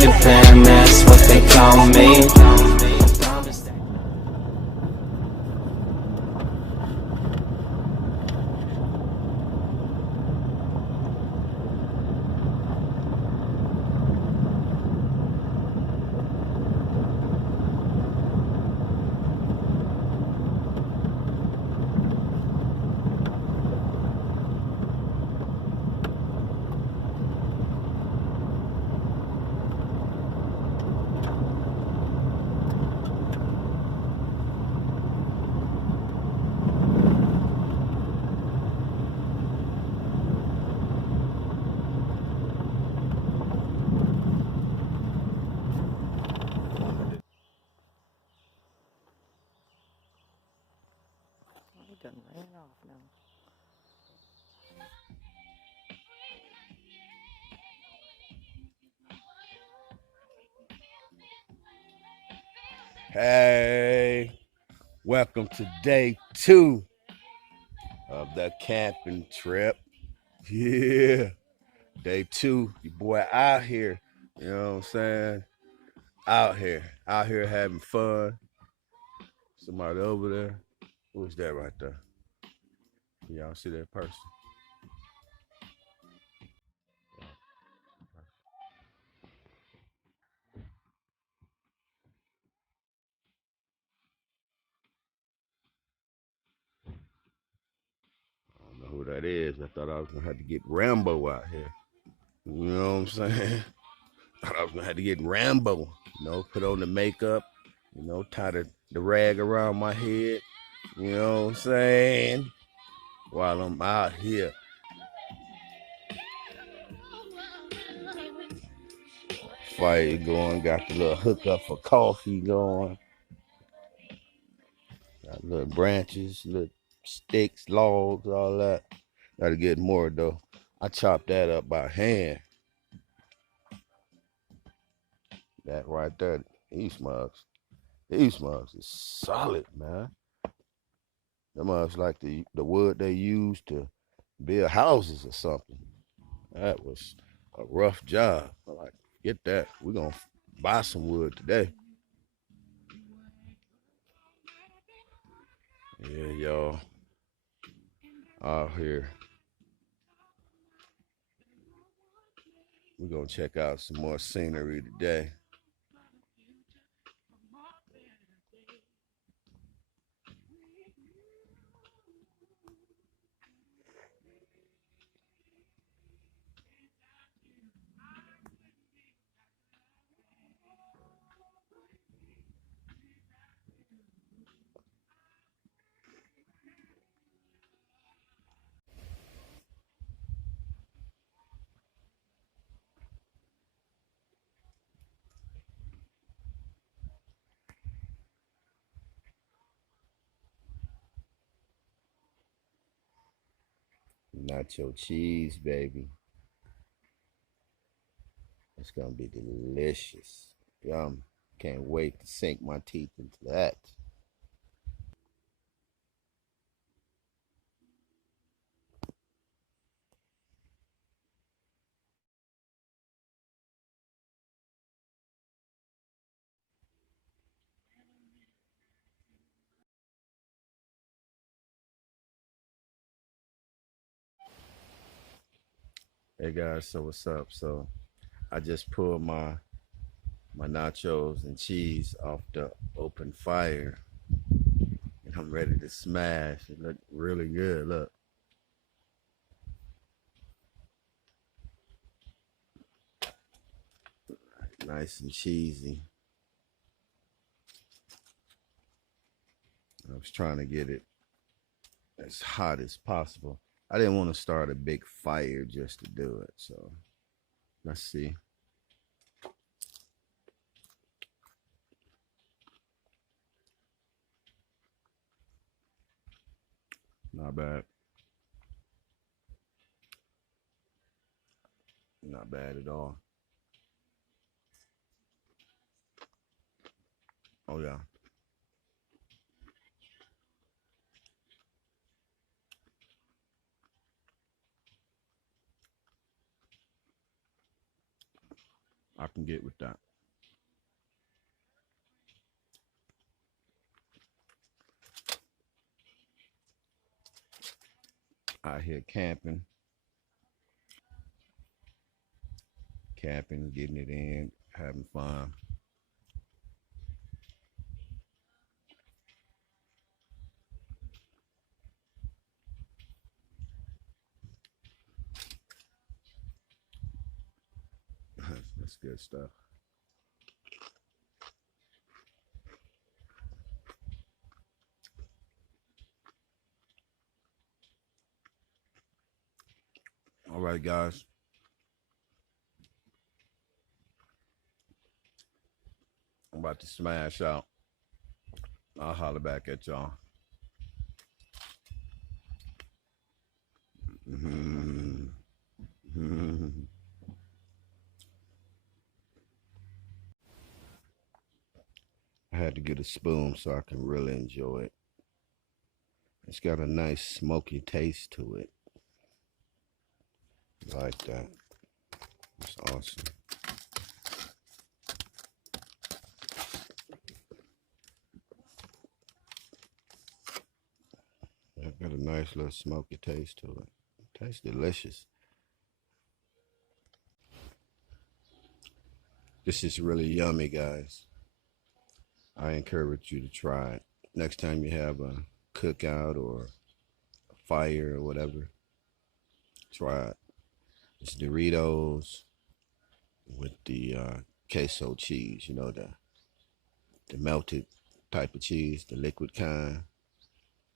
Peter Pan, that's what they call me. It done ran off now. Hey, welcome to day 2 of the camping trip. Yeah, day 2. Your boy out here. You know what I'm saying? Out here having fun. Somebody over there. Who's that right there? Y'all see that person? I don't know who that is. I thought I was gonna have to get Rambo out here. You know what I'm saying? I thought I was gonna have to get Rambo. Put on the makeup. Tie the rag around my head. You know what I'm saying? While I'm out here. Fire going, got the little hookup for coffee going. Got little branches, little sticks, logs, all that. Gotta get more though. I chopped that up by hand. That right there, these mugs. These mugs is solid, man. Them mugs like the wood they use to build houses or something. That was a rough job. I'm like, get that. We're gonna buy some wood today. Yeah, y'all. Out here. We're gonna check out some more scenery today. Nacho cheese, baby. It's gonna be delicious. Yum. Can't wait to sink my teeth into that. Hey guys, so what's up? So I just pulled my nachos and cheese off the open fire, and I'm ready to smash. It look really good. Look. Nice and cheesy. I was trying to get it as hot as possible. I didn't want to start a big fire just to do it. So let's see. Not bad. Not bad at all. Oh yeah. I can get with that. Out here camping, getting it in, having fun. That's good stuff. All right, guys. I'm about to smash out. I'll holler back at y'all. I had to get a spoon so I can really enjoy it. It's got a nice smoky taste to it. I like that. It's awesome. It's got a nice little smoky taste to it. It tastes delicious. This is really yummy, guys. I encourage you to try it. Next time you have a cookout or a fire or whatever, try it. It's Doritos with the queso cheese, you know, the melted type of cheese, the liquid kind.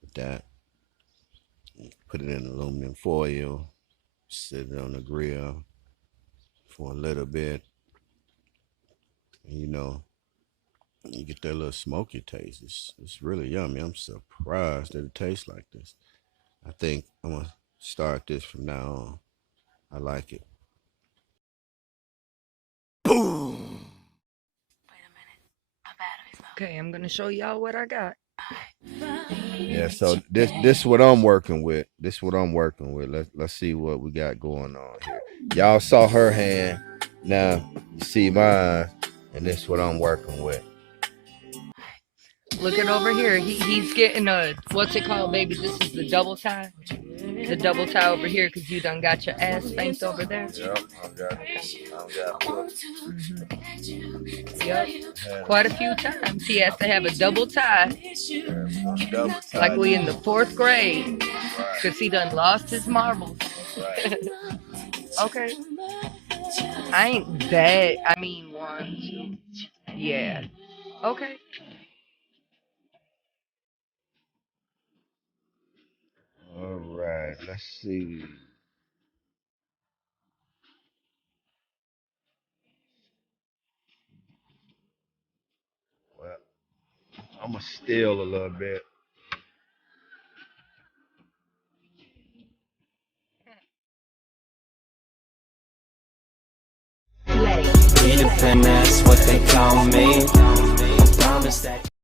With that, put it in aluminum foil, sit it on the grill for a little bit, and, you know, you get that little smoky taste. It's really yummy. I'm surprised that it tastes like this. I think I'm gonna start this from now on. I like it. Boom! Wait a minute. My battery's low. Okay, I'm gonna show y'all what I got. Yeah, so this what I'm working with. Let's see what we got going on here. Y'all saw her hand. Now you see mine, and this what I'm working with. Look at over here. He's getting a, what's it called, baby? This is the double tie. The double tie over here because you done got your ass spanked over there. Yep, I've got Yep, quite a few times. He has to have a double tie. Like we in the 4th grade. Because he done lost his marbles. Okay. I ain't bad. I mean, 1, 2. Yeah. Okay. All right, let's see. Well, I'm gonna steal a little bit. Be the finesse, what they call me. I promise that